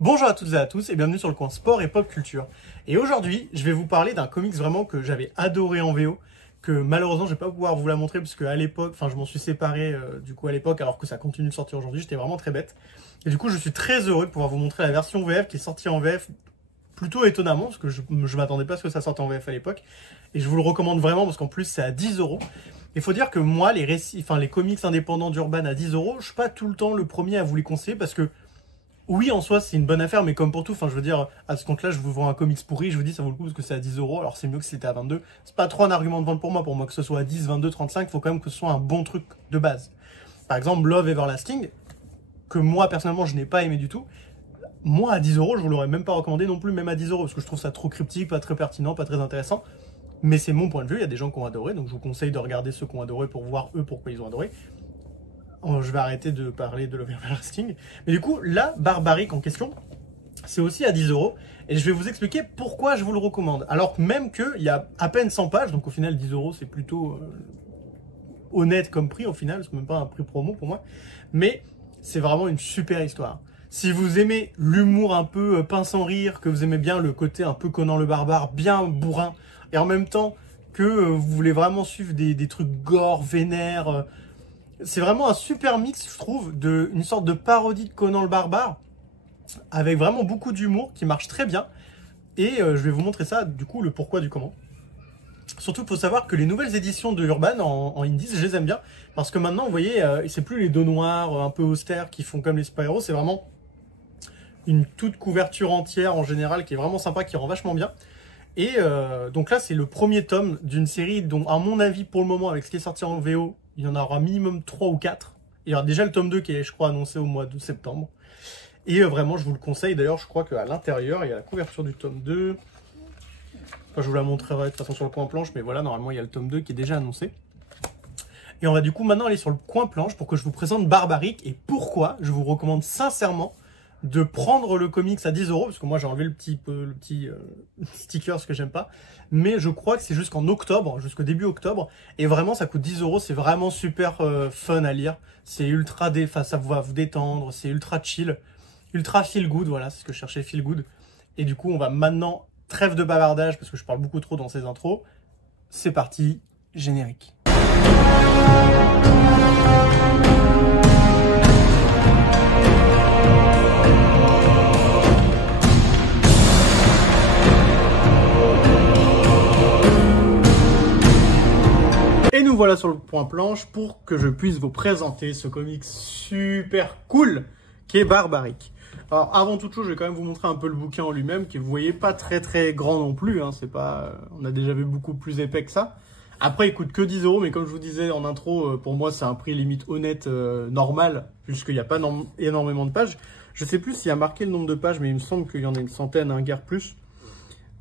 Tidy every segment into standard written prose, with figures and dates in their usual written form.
Bonjour à toutes et à tous et bienvenue sur le coin sport et pop culture. Et aujourd'hui, je vais vous parler d'un comics vraiment que j'avais adoré en VO, que malheureusement je vais pas pouvoir vous la montrer parce qu'à l'époque, je m'en suis séparé du coup à l'époque alors que ça continue de sortir aujourd'hui, j'étais vraiment très bête. Et du coup, je suis très heureux de pouvoir vous montrer la version VF qui est sortie en VF plutôt étonnamment parce que je m'attendais pas à ce que ça sorte en VF à l'époque. Et je vous le recommande vraiment parce qu'en plus c'est à 10 €. Il faut dire que moi, les comics indépendants d'Urban à 10 €, je suis pas tout le temps le premier à vous les conseiller parce que oui, en soi, c'est une bonne affaire, mais comme pour tout, je veux dire, à ce compte-là, je vous vends un comics pourri, je vous dis, ça vaut le coup parce que c'est à 10 €, alors c'est mieux que si c'était à 22. C'est pas trop un argument de vente pour moi que ce soit à 10, 22, 35, il faut quand même que ce soit un bon truc de base. Par exemple, Love Everlasting, que moi, personnellement, je n'ai pas aimé du tout. Moi, à 10 €, je vous l'aurais même pas recommandé non plus, même à 10 €, parce que je trouve ça trop cryptique, pas très pertinent, pas très intéressant. Mais c'est mon point de vue, il y a des gens qui ont adoré, donc je vous conseille de regarder ceux qui ont adoré pour voir eux pourquoi ils ont adoré. Je vais arrêter de parler de Love Everlasting. Mais du coup, la Barbaric en question, c'est aussi à 10 €. Et je vais vous expliquer pourquoi je vous le recommande. Alors même qu'il y a à peine 100 pages, donc au final 10 € c'est plutôt honnête comme prix au final, c'est même pas un prix promo pour moi. Mais c'est vraiment une super histoire. Si vous aimez l'humour un peu pince sans rire, que vous aimez bien le côté un peu Conan le Barbare, bien bourrin, et en même temps que vous voulez vraiment suivre des trucs gore, vénères, c'est vraiment un super mix, je trouve, une sorte de parodie de Conan le Barbare, avec vraiment beaucoup d'humour, qui marche très bien. Et je vais vous montrer ça, du coup, le pourquoi du comment. Surtout, il faut savoir que les nouvelles éditions de Urban en Indies, je les aime bien, parce que maintenant, vous voyez, c'est plus les dos noirs, un peu austères, qui font comme les super-héros, c'est vraiment une toute couverture entière, en général, qui est vraiment sympa, qui rend vachement bien. Et donc là, c'est le premier tome d'une série dont, à mon avis, pour le moment, avec ce qui est sorti en VO, il y en aura minimum 3 ou 4. Il y aura déjà le tome 2 qui est, je crois, annoncé au mois de septembre. Et vraiment, je vous le conseille. D'ailleurs, je crois qu'à l'intérieur, il y a la couverture du tome 2. Enfin, je vous la montrerai de toute façon sur le coin planche, mais voilà, normalement, il y a le tome 2 qui est déjà annoncé. Et on va du coup maintenant aller sur le coin planche pour que je vous présente Barbaric et pourquoi je vous recommande sincèrement de prendre le comics à 10 €, parce que moi j'ai enlevé le petit sticker, ce que j'aime pas, mais je crois que c'est jusqu'en octobre, jusqu'au début octobre, et vraiment ça coûte 10 €, c'est vraiment super fun à lire, c'est ultra, ça va vous détendre, c'est ultra chill, ultra feel good, voilà, c'est ce que je cherchais, feel good, et du coup on va maintenant, trêve de bavardage, parce que je parle beaucoup trop dans ces intros, c'est parti, générique. Et nous voilà sur le point planche pour que je puisse vous présenter ce comic super cool qui est Barbaric. Alors avant toute chose, je vais quand même vous montrer un peu le bouquin en lui-même, qui vous voyez pas très très grand non plus, hein, c'est pas, on a déjà vu beaucoup plus épais que ça. Après il coûte que 10 €, mais comme je vous disais en intro, pour moi c'est un prix limite honnête normal, puisqu'il n'y a pas énormément de pages. Je sais plus s'il y a marqué le nombre de pages, mais il me semble qu'il y en a une centaine, un guère plus.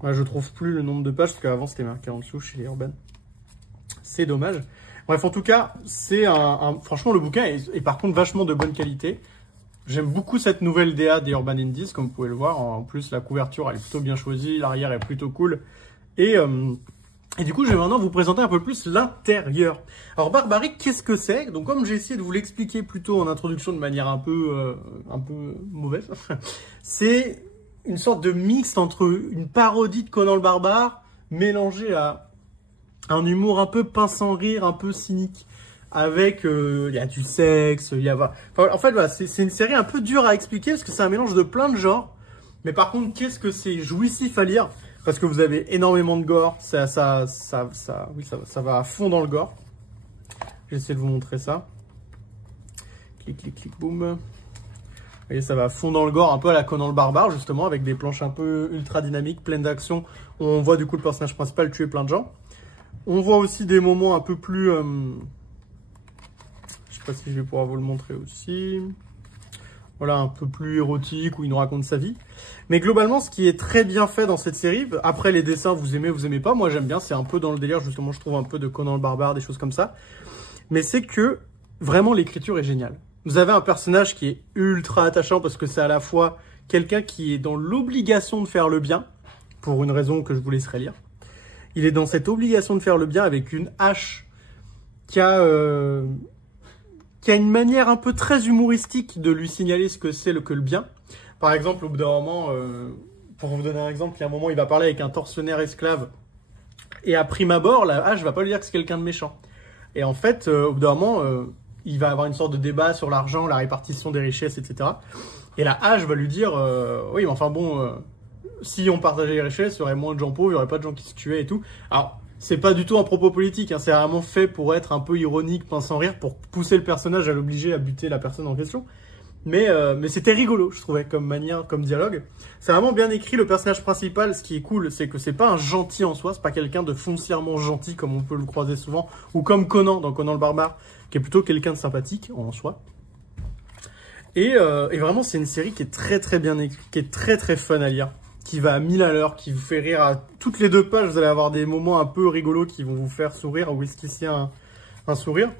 Ouais, je trouve plus le nombre de pages, parce qu'avant c'était marqué en dessous chez les Urban. C'est dommage. Bref, en tout cas, c'est franchement, le bouquin est par contre vachement de bonne qualité. J'aime beaucoup cette nouvelle DA des Urban Indies, comme vous pouvez le voir. En plus, la couverture, elle est plutôt bien choisie. L'arrière est plutôt cool. Et du coup, je vais maintenant vous présenter un peu plus l'intérieur. Alors, Barbaric, qu'est-ce que c'est? Donc, comme j'ai essayé de vous l'expliquer plutôt en introduction de manière un peu mauvaise, c'est une sorte de mix entre une parodie de Conan le Barbare mélangée à un humour un peu pince sans rire, un peu cynique, avec il y a du sexe, il y a... Enfin, en fait, voilà, c'est une série un peu dure à expliquer, parce que c'est un mélange de plein de genres, mais par contre, qu'est-ce que c'est jouissif à lire, parce que vous avez énormément de gore, ça va à fond dans le gore. Je vais essayer de vous montrer ça. Clic, clic, clic, boum. Vous voyez, ça va à fond dans le gore, un peu à la Conan le Barbare, justement, avec des planches un peu ultra dynamiques, pleines d'action, où on voit du coup le personnage principal tuer plein de gens. On voit aussi des moments un peu plus... je sais pas si je vais pouvoir vous le montrer aussi. Voilà, un peu plus érotique, où il nous raconte sa vie. Mais globalement, ce qui est très bien fait dans cette série, après les dessins, vous aimez pas, moi j'aime bien, c'est un peu dans le délire, justement, je trouve un peu de Conan le Barbare, des choses comme ça. Mais c'est que, vraiment, l'écriture est géniale. Vous avez un personnage qui est ultra attachant, parce que c'est à la fois quelqu'un qui est dans l'obligation de faire le bien, pour une raison que je vous laisserai lire. Il est dans cette obligation de faire le bien avec une hache qui a une manière un peu très humoristique de lui signaler ce que c'est que le bien. Par exemple, au bout d'un moment, pour vous donner un exemple, il y a un moment, il va parler avec un tortionnaire esclave. Et à prime abord, la hache va pas lui dire que c'est quelqu'un de méchant. Et en fait, au bout d'un moment, il va avoir une sorte de débat sur l'argent, la répartition des richesses, etc. Et la hache va lui dire, oui, mais enfin bon, si on partageait les richesses, il y aurait moins de gens pauvres, il y aurait pas de gens qui se tuaient et tout. Alors, c'est pas du tout un propos politique, hein, c'est vraiment fait pour être un peu ironique, pince sans rire, pour pousser le personnage à l'obliger à buter la personne en question. Mais c'était rigolo, je trouvais, comme manière, comme dialogue. C'est vraiment bien écrit. Le personnage principal, ce qui est cool, c'est que c'est pas un gentil en soi, c'est pas quelqu'un de foncièrement gentil, comme on peut le croiser souvent, ou comme Conan, dans Conan le Barbare, qui est plutôt quelqu'un de sympathique, en soi. Et vraiment, c'est une série qui est très très bien écrite, qui est très très fun à lire, qui va à 1000 à l'heure, qui vous fait rire à toutes les 2 pages, vous allez avoir des moments un peu rigolos qui vont vous faire sourire, ou esquisser un sourire.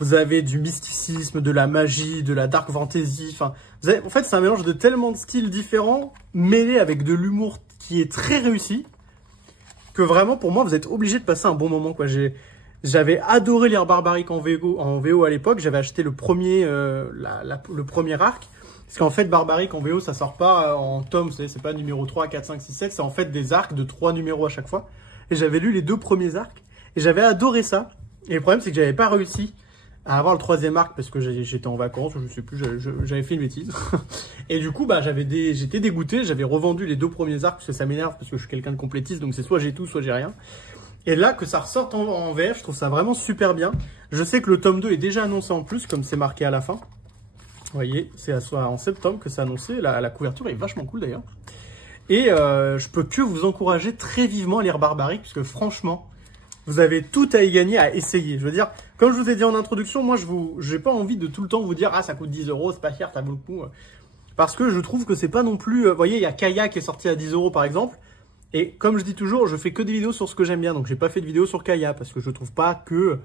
Vous avez du mysticisme, de la magie, de la dark fantasy. Enfin, en fait, c'est un mélange de tellement de styles différents, mêlés avec de l'humour qui est très réussi, que vraiment, pour moi, vous êtes obligé de passer un bon moment, quoi. J'avais adoré lire Barbaric en VO à l'époque. J'avais acheté le premier arc. Parce qu'en fait, Barbaric en VO, ça sort pas en tome, c'est pas numéro 3, 4, 5, 6, 7. C'est en fait des arcs de 3 numéros à chaque fois. Et j'avais lu les 2 premiers arcs. Et j'avais adoré ça. Et le problème, c'est que j'avais pas réussi à avoir le 3e arc parce que j'étais en vacances, je sais plus, j'avais fait une bêtise. Et du coup, bah, j'étais dégoûté, j'avais revendu les 2 premiers arcs parce que ça m'énerve parce que je suis quelqu'un de complétiste, donc c'est soit j'ai tout, soit j'ai rien. Et là, que ça ressorte en VF, je trouve ça vraiment super bien. Je sais que le tome 2 est déjà annoncé en plus, comme c'est marqué à la fin. Vous voyez, c'est en septembre que c'est annoncé, la couverture est vachement cool d'ailleurs. Et je peux que vous encourager très vivement à lire Barbaric, parce que franchement, vous avez tout à y gagner à essayer. Je veux dire, comme je vous ai dit en introduction, moi, je n'ai pas envie de tout le temps vous dire « Ah, ça coûte 10 €, c'est pas cher, ça vaut le coup. » Parce que je trouve que c'est pas non plus... Vous voyez, il y a Kaya qui est sorti à 10 € par exemple. Et comme je dis toujours, je fais que des vidéos sur ce que j'aime bien. Donc, j'ai pas fait de vidéo sur Kaya parce que je trouve pas que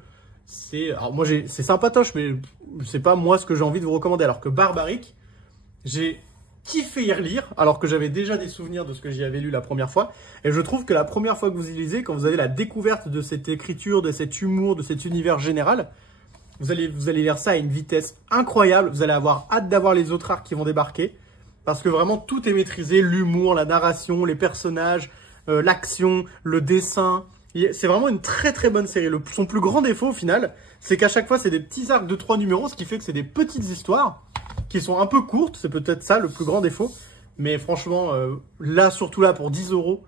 c'est... Alors, moi, c'est sympatoche, mais c'est pas moi ce que j'ai envie de vous recommander. Alors que Barbaric, j'ai kiffé y relire, alors que j'avais déjà des souvenirs de ce que j'y avais lu la première fois. Et je trouve que la première fois que vous y lisez, quand vous avez la découverte de cette écriture, de cet humour, de cet univers général, vous allez lire ça à une vitesse incroyable. Vous allez avoir hâte d'avoir les autres arcs qui vont débarquer. Parce que vraiment, tout est maîtrisé. L'humour, la narration, les personnages, l'action, le dessin. C'est vraiment une très très bonne série. Son plus grand défaut au final, c'est qu'à chaque fois, c'est des petits arcs de 3 numéros, ce qui fait que c'est des petites histoires qui sont un peu courtes. C'est peut-être ça le plus grand défaut. Mais franchement, là, surtout là, pour 10 €,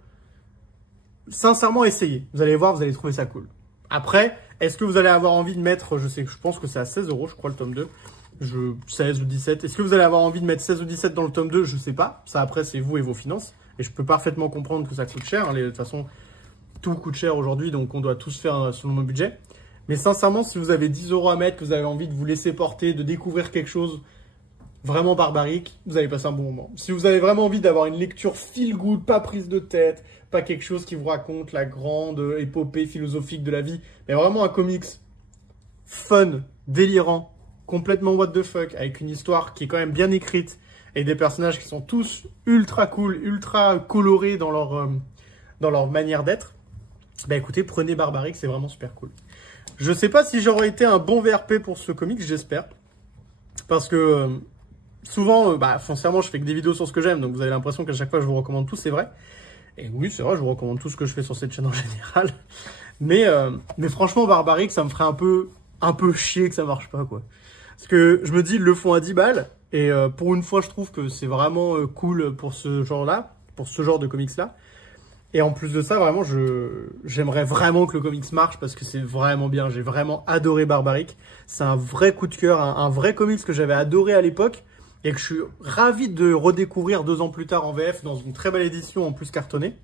sincèrement, essayez. Vous allez voir, vous allez trouver ça cool. Après, est-ce que vous allez avoir envie de mettre, je pense que c'est à 16 €, je crois, le tome 2. 16 ou 17. Est-ce que vous allez avoir envie de mettre 16 ou 17 dans le tome 2? Je sais pas. Ça, après, c'est vous et vos finances. Et je peux parfaitement comprendre que ça coûte cher. De toute façon, tout coûte cher aujourd'hui, donc on doit tous faire selon nos budgets. Mais sincèrement, si vous avez 10 € à mettre, que vous avez envie de vous laisser porter, de découvrir quelque chose vraiment barbarique, vous allez passer un bon moment. Si vous avez vraiment envie d'avoir une lecture feel good, pas prise de tête, pas quelque chose qui vous raconte la grande épopée philosophique de la vie, mais vraiment un comics fun, délirant, complètement what the fuck, avec une histoire qui est quand même bien écrite et des personnages qui sont tous ultra cool, ultra colorés dans leur manière d'être, bah écoutez, prenez Barbaric, c'est vraiment super cool. Je sais pas si j'aurais été un bon VRP pour ce comics, j'espère. Parce que souvent, foncièrement, je fais que des vidéos sur ce que j'aime, donc vous avez l'impression qu'à chaque fois je vous recommande tout, c'est vrai. Et oui, c'est vrai, je vous recommande tout ce que je fais sur cette chaîne en général. Mais franchement, Barbaric, ça me ferait un peu chier que ça marche pas, quoi. Parce que je me dis, ils le font à 10 balles. Et pour une fois, je trouve que c'est vraiment cool pour ce genre-là, pour ce genre de comics-là. Et en plus de ça, vraiment, j'aimerais vraiment que le comics marche parce que c'est vraiment bien. J'ai vraiment adoré Barbaric. C'est un vrai coup de cœur, un vrai comics que j'avais adoré à l'époque et que je suis ravi de redécouvrir 2 ans plus tard en VF dans une très belle édition en plus cartonnée.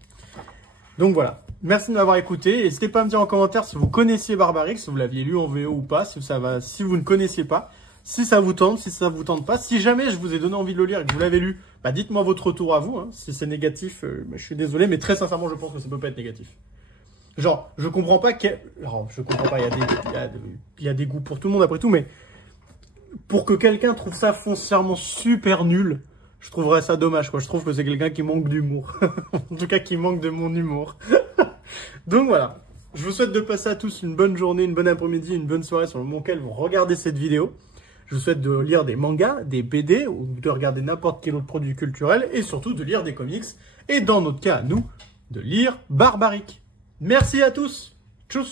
Donc voilà. Merci de m'avoir écouté. N'hésitez pas à me dire en commentaire si vous connaissiez Barbaric, si vous l'aviez lu en VO ou pas, si vous ne connaissiez pas. Si ça vous tente, si ça vous tente pas, si jamais je vous ai donné envie de le lire et que vous l'avez lu, bah dites-moi votre retour à vous. Hein. Si c'est négatif, je suis désolé, mais très sincèrement, je pense que ça peut pas être négatif. Genre, je comprends pas Alors, je comprends pas, il y a des goûts pour tout le monde après tout, mais pour que quelqu'un trouve ça foncièrement super nul, je trouverais ça dommage, quoi. Je trouve que c'est quelqu'un qui manque d'humour. En tout cas, qui manque de mon humour. Donc voilà. Je vous souhaite de passer à tous une bonne journée, une bonne après-midi, une bonne soirée sur le moment auquel vous regardez cette vidéo. Je vous souhaite de lire des mangas, des BD, ou de regarder n'importe quel autre produit culturel, et surtout de lire des comics, et dans notre cas, nous, de lire Barbaric. Merci à tous. Tchuss.